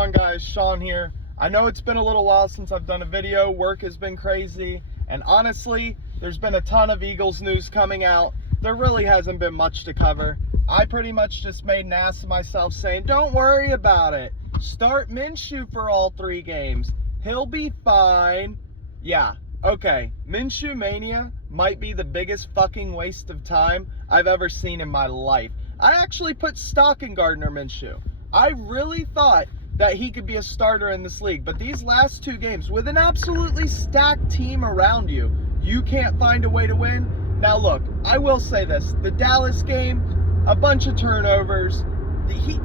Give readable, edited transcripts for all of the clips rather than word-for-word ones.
on, guys? Sean here. I know it's been a little while since I've done a video. Work has been crazy, and honestly, there's been a ton of Eagles news coming out. There really hasn't been much to cover. I pretty much just made an ass of myself saying, don't worry about it. Start Minshew for all 3 games. He'll be fine. Yeah, okay. Minshew Mania might be the biggest fucking waste of time I've ever seen in my life. I actually put stock in Gardner Minshew. I really thought that he could be a starter in this league, but these last 2 games, with an absolutely stacked team around you, you can't find a way to win. Now look, I will say this, the Dallas game, a bunch of turnovers, the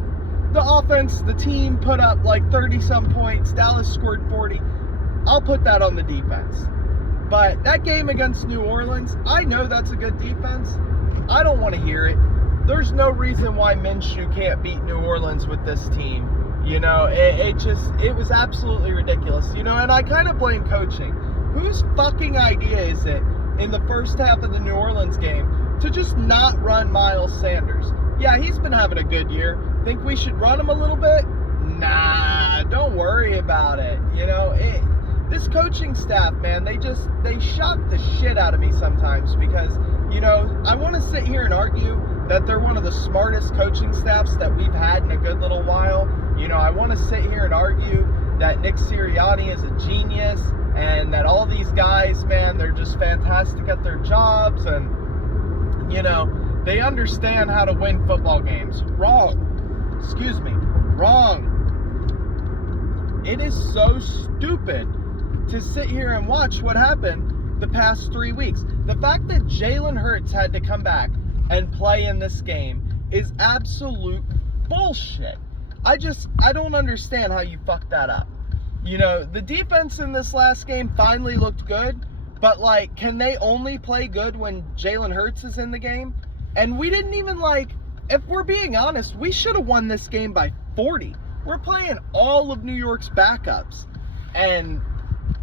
offense, the team put up like 30-some points, Dallas scored 40, I'll put that on the defense. But that game against New Orleans, I know that's a good defense, I don't want to hear it. There's no reason why Minshew can't beat New Orleans with this team. You know, it was absolutely ridiculous. You know, and I kind of blame coaching. Whose fucking idea is it in the first half of the New Orleans game to just not run Miles Sanders? Yeah, he's been having a good year. Think we should run him a little bit? Nah, don't worry about it. You know, this coaching staff, man, they shock the shit out of me sometimes because, you know, I want to sit here and argue that they're one of the smartest coaching staffs that we've had in a good little while. You know, I want to sit here and argue that Nick Sirianni is a genius and that all these guys, man, they're just fantastic at their jobs and, you know, they understand how to win football games. Wrong. Excuse me. Wrong. It is so stupid to sit here and watch what happened the past 3 weeks. The fact that Jalen Hurts had to come back and play in this game is absolute bullshit. I don't understand how you fucked that up. You know, the defense in this last game finally looked good, but like, can they only play good when Jalen Hurts is in the game? And we didn't even if we're being honest, we should have won this game by 40. We're playing all of New York's backups. And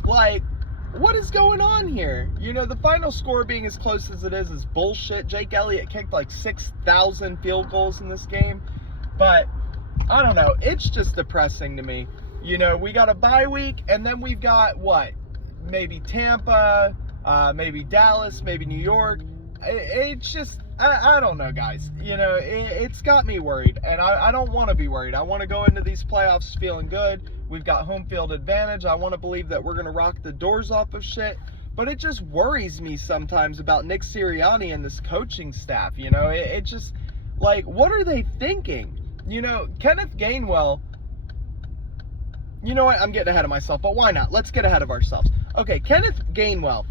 what is going on here? You know, the final score being as close as it is bullshit. Jake Elliott kicked like 6,000 field goals in this game. But, I don't know. It's just depressing to me. You know, we got a bye week, and then we've got, maybe Tampa, maybe Dallas, maybe New York. It's just, I don't know, guys. You know, it's got me worried, and I don't want to be worried. I want to go into these playoffs feeling good. We've got home field advantage. I want to believe that we're going to rock the doors off of shit. But it just worries me sometimes about Nick Sirianni and this coaching staff. You know, it just, what are they thinking? You know, Kenneth Gainwell, you know what? I'm getting ahead of myself, but why not? Let's get ahead of ourselves. Okay, Kenneth Gainwell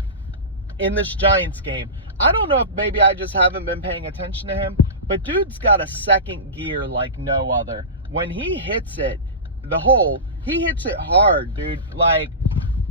in this Giants game. I don't know if maybe I just haven't been paying attention to him, but dude's got a second gear like no other. When he hits it, the hole, he hits it hard, dude.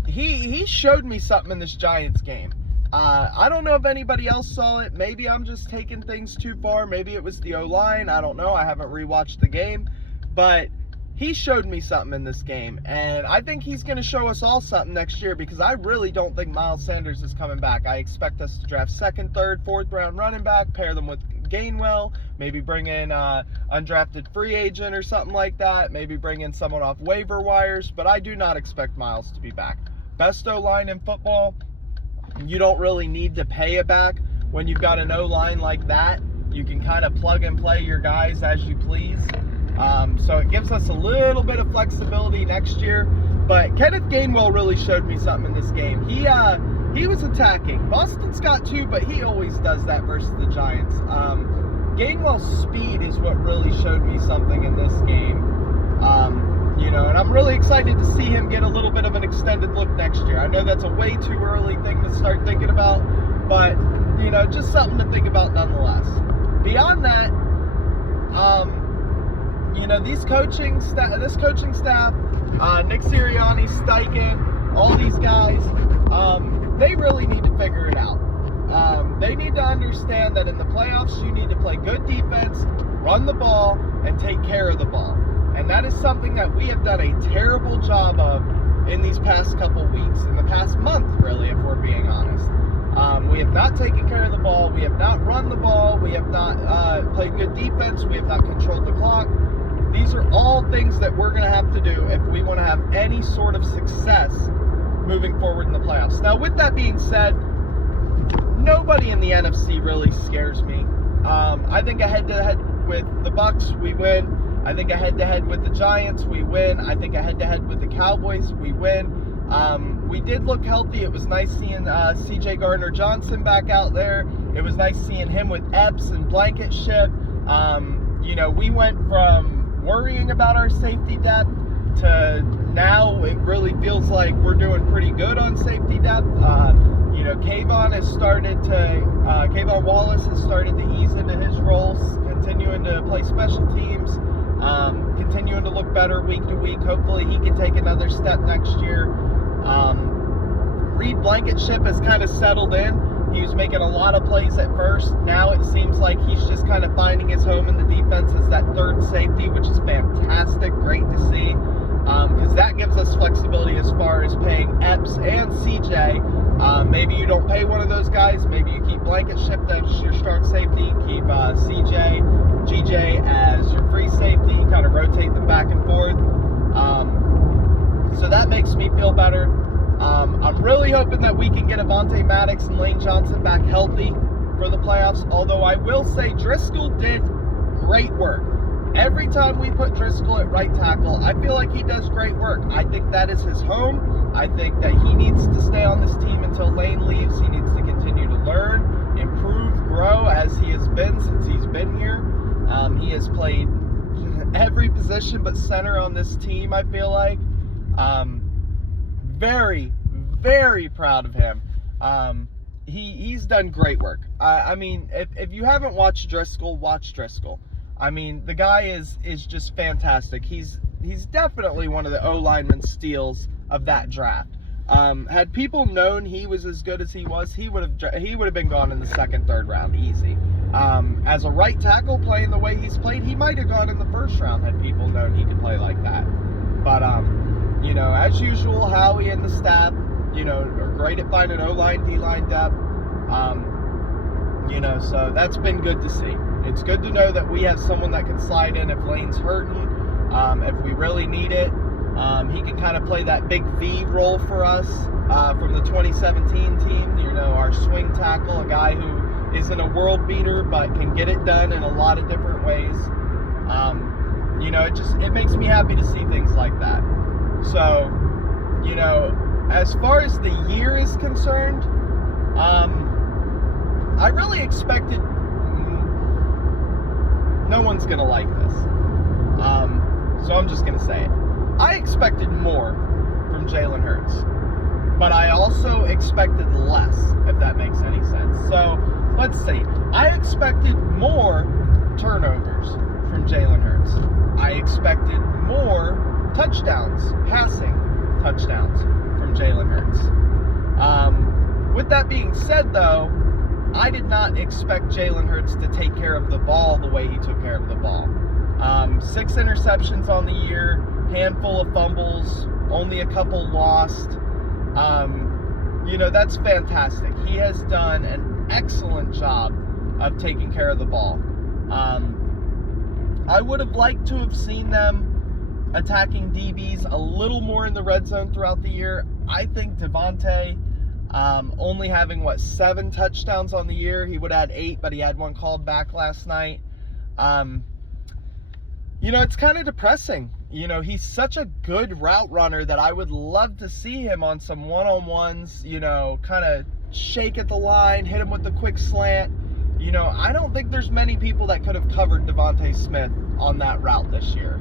He showed me something in this Giants game. I don't know if anybody else saw it. Maybe I'm just taking things too far. Maybe it was the O-line. I don't know. I haven't rewatched the game. But he showed me something in this game. And I think he's going to show us all something next year because I really don't think Miles Sanders is coming back. I expect us to draft 2nd, 3rd, 4th round running back, pair them with Gainwell, maybe bring in undrafted free agent or something like that, maybe bring in someone off waiver wires, but I do not expect Miles to be back. Best O-line in football, you don't really need to pay it back. When you've got an O-line like that, you can kind of plug and play your guys as you please. So it gives us a little bit of flexibility next year, but Kenneth Gainwell really showed me something in this game. He was attacking. Boston Scott too, but he always does that versus the Giants. Gainwell's speed is what really showed me something in this game. You know, and I'm really excited to see him get a little bit of an extended look next year. I know that's a way too early thing to start thinking about, but, you know, just something to think about nonetheless. Beyond that, you know, this coaching staff, Nick Sirianni, Steichen, all these guys, they really need to figure it out. They need to understand that in the playoffs, you need to play good defense, run the ball, and take care of the ball. And that is something that we have done a terrible job of in these past couple weeks, in the past month, really, if we're being honest. We have not taken care of the ball. We have not run the ball. We have not played good defense. We have not controlled the clock. These are all things that we're going to have to do if we want to have any sort of success moving forward in the playoffs. Now, with that being said, nobody in the NFC really scares me. I think a head-to-head with the Bucs, we win. I think a head-to-head with the Giants, we win. I think a head-to-head with the Cowboys, we win. We did look healthy. It was nice seeing C.J. Gardner-Johnson back out there. It was nice seeing him with Epps and Blankenship. We went from worrying about our safety depth to now it really feels like we're doing pretty good on safety depth. Kayvon Wallace has started to ease into his roles, continuing to play special teams, continuing to look better week to week. Hopefully he can take another step next year. Reed Blankenship has kind of settled in. He was making a lot of plays at first. Now it seems like he's just kind of finding his home in the defense as that third safety, which is fantastic. Great to see. Because that gives us flexibility as far as paying Epps and CJ. Maybe you don't pay one of those guys. Maybe you keep Blankenship as your start safety. Keep CJ, GJ as your free safety. Kind of rotate them back and forth. So that makes me feel better. I'm really hoping that we can get Avonte Maddox and Lane Johnson back healthy for the playoffs. Although I will say Driscoll did great work. Every time we put Driscoll at right tackle, I feel like he does great work. I think that is his home. I think that he needs to stay on this team until Lane leaves. He needs to continue to learn, improve, grow as he has been since he's been here. He has played every position but center on this team, I feel like. Very, very proud of him. He's done great work. If you haven't watched Driscoll, watch Driscoll. The guy is just fantastic. He's definitely one of the O-lineman steals of that draft. Had people known he was as good as he was, he would have been gone in the second, third round easy. As a right tackle playing the way he's played, he might have gone in the first round had people known he could play like that. But as usual, Howie and the staff, are great at finding O-line, D-line depth. So that's been good to see. It's good to know that we have someone that can slide in if Lane's hurting, if we really need it. He can kind of play that big V role for us from the 2017 team. Our swing tackle, a guy who isn't a world beater but can get it done in a lot of different ways. It makes me happy to see things like that. So, as far as the year is concerned, I really expected, no one's going to like this, so I'm just going to say it. I expected more from Jalen Hurts, but I also expected less, if that makes any sense. So, let's see. I expected more turnovers from Jalen Hurts. I expected more touchdowns, passing touchdowns from Jalen Hurts. With that being said, though, I did not expect Jalen Hurts to take care of the ball the way he took care of the ball. 6 interceptions on the year, handful of fumbles, only a couple lost. That's fantastic. He has done an excellent job of taking care of the ball. I would have liked to have seen them attacking DBs a little more in the red zone throughout the year. I think Devontae, only having, 7 touchdowns on the year. He would have had 8, but he had one called back last night. It's kind of depressing. He's such a good route runner that I would love to see him on some one-on-ones, kind of shake at the line, hit him with the quick slant. I don't think there's many people that could have covered Devontae Smith on that route this year.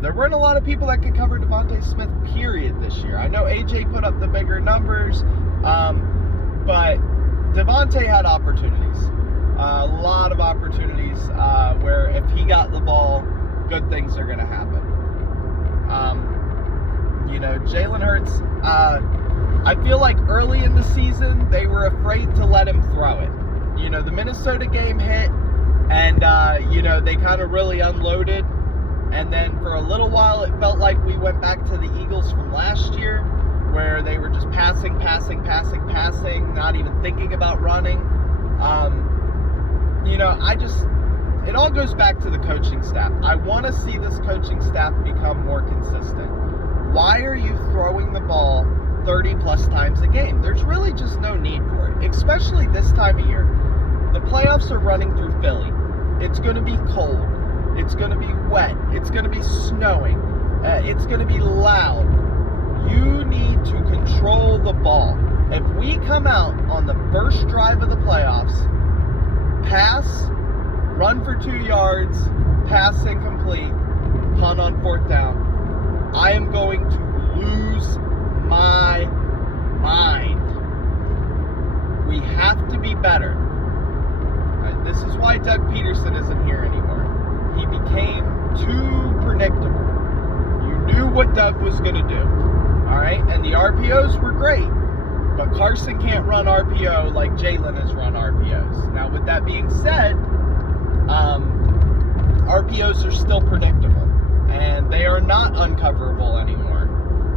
There weren't a lot of people that could cover Devontae Smith, period, this year. I know AJ put up the bigger numbers, but Devontae had opportunities. A lot of opportunities where if he got the ball, good things are going to happen. Jalen Hurts, I feel like early in the season, they were afraid to let him throw it. The Minnesota game hit, and, they kind of really unloaded. And then for a little while, it felt like we went back to the Eagles from last year, where they were just passing, not even thinking about running. it all goes back to the coaching staff. I want to see this coaching staff become more consistent. Why are you throwing the ball 30 plus times a game? There's really just no need for it, especially this time of year. The playoffs are running through Philly. It's going to be cold. It's going to be wet. It's going to be snowing. It's going to be loud. You need to control the ball. If we come out on the first drive of the playoffs, pass, run for 2 yards, pass incomplete, punt on 4th down, I am going to lose my mind. We have to be better. This is why Doug Peterson isn't here anymore. He became too predictable. You knew what Doug was going to do. All right? And the RPOs were great. But Carson can't run RPO like Jalen has run RPOs. Now, with that being said, RPOs are still predictable. And they are not uncoverable anymore.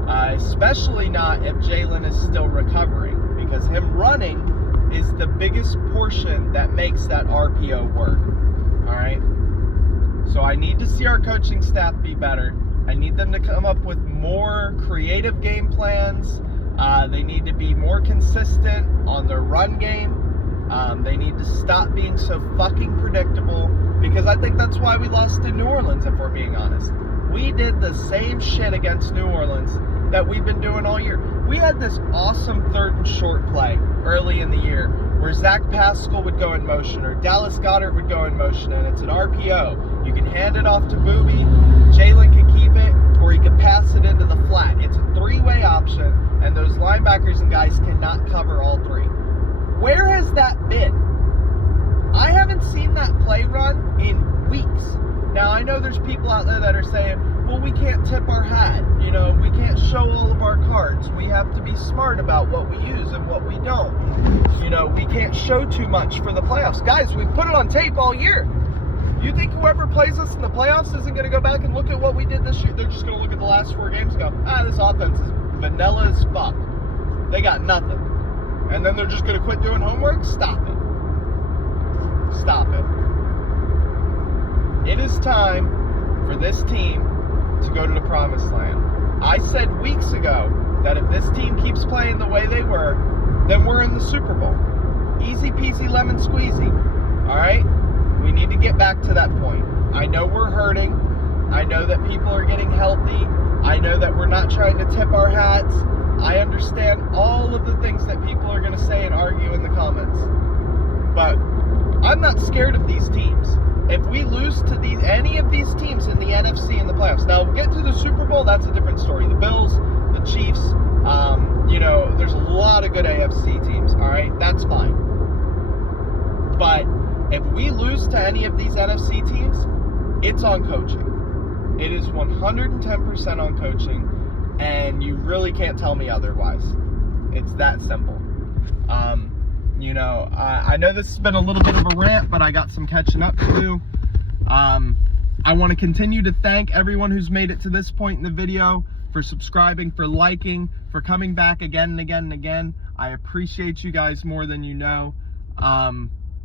Especially not if Jalen is still recovering. Because him running is the biggest portion that makes that RPO work. All right? So I need to see our coaching staff be better. I need them to come up with more creative game plans. They need to be more consistent on their run game. They need to stop being so fucking predictable, because I think that's why we lost to New Orleans, if we're being honest. We did the same shit against New Orleans that we've been doing all year. We had this awesome 3rd and short play early in the year where Zach Pascal would go in motion or Dallas Goedert would go in motion, and it's an RPO. You can hand it off to Booby, Jalen can keep it, or he can pass it into the flat. It's a 3-way option, and those linebackers and guys cannot cover all 3. Where has that been? I haven't seen that play run in weeks. Now, I know there's people out there that are saying, well, we can't tip our hat. You know, we can't show all of our cards. We have to be smart about what we use and what we don't. You know, we can't show too much for the playoffs. Guys, we've put it on tape all year. You think whoever plays us in the playoffs isn't going to go back and look at what we did this year? They're just going to look at the last 4 games and go, this offense is vanilla as fuck. They got nothing. And then they're just going to quit doing homework? Stop it. Stop it. It is time for this team to go to the promised land. I said weeks ago that if this team keeps playing the way they were, then we're in the Super Bowl. Easy peasy lemon squeezy. All right? We need to get back to that point. I know we're hurting. I know that people are getting healthy. I know that we're not trying to tip our hats. I understand all of the things that people are going to say and argue in the comments. But I'm not scared of these teams. If we lose to any of these teams in the NFC in the playoffs, now get to the Super Bowl, that's a different story. The Bills, the Chiefs, there's a lot of good AFC teams, all right? That's fine. But if we lose to any of these NFC teams, it's on coaching. It is 110% on coaching, and you really can't tell me otherwise. It's that simple. I know this has been a little bit of a rant, but I got some catching up to do. I want to continue to thank everyone who's made it to this point in the video, for subscribing, for liking, for coming back again and again and again. I appreciate you guys more than you know.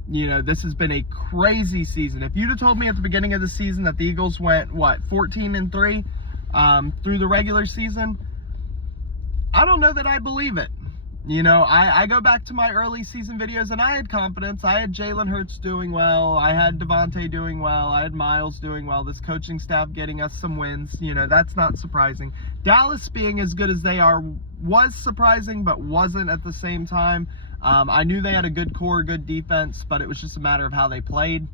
This has been a crazy season. If you'd have told me at the beginning of the season that the Eagles went, 14-3 through the regular season, I don't know that I believe it. I go back to my early season videos and I had confidence. I had Jalen Hurts doing well. I had Devontae doing well. I had Miles doing well. This coaching staff getting us some wins. That's not surprising. Dallas being as good as they are was surprising, but wasn't at the same time. I knew they had a good core, good defense, but it was just a matter of how they played.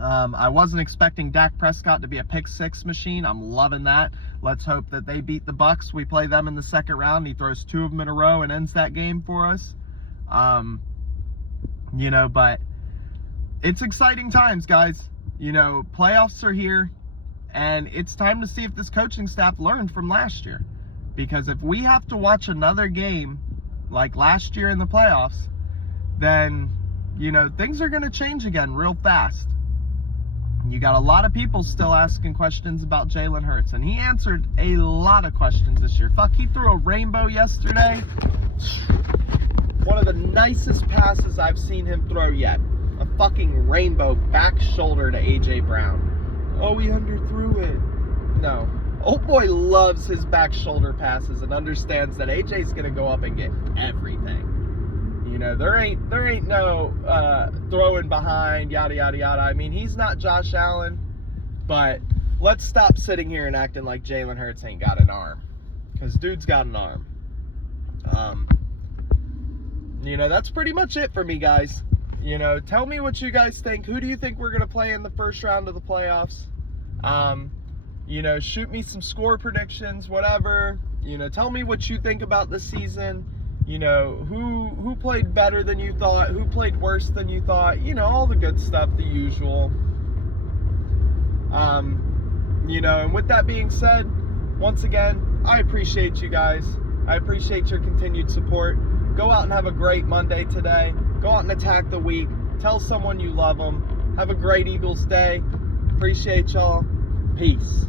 I wasn't expecting Dak Prescott to be a pick-6 machine. I'm loving that. Let's hope that they beat the Bucs. We play them in the second round. He throws 2 of them in a row and ends that game for us. But it's exciting times, guys. Playoffs are here, and it's time to see if this coaching staff learned from last year. Because if we have to watch another game like last year in the playoffs, then, things are going to change again real fast. You got a lot of people still asking questions about Jalen Hurts, and he answered a lot of questions this year. Fuck, he threw a rainbow yesterday. One of the nicest passes I've seen him throw yet. A fucking rainbow back shoulder to A.J. Brown. Oh, he underthrew it. No. Old boy loves his back shoulder passes and understands that A.J.'s going to go up and get everything. You know, there ain't no throwing behind, yada, yada, yada. I mean, he's not Josh Allen, but let's stop sitting here and acting like Jalen Hurts ain't got an arm. Because dude's got an arm. You know, that's pretty much it for me, guys. You know, tell me what you guys think. Who do you think we're going to play in the first round of the playoffs? You know, shoot me some score predictions, whatever. You know, tell me what you think about this season. You know, who played better than you thought? Who played worse than you thought? You know, all the good stuff, the usual. You know, and with that being said, once again, I appreciate you guys. I appreciate your continued support. Go out and have a great Monday today. Go out and attack the week. Tell someone you love them. Have a great Eagles day. Appreciate y'all. Peace.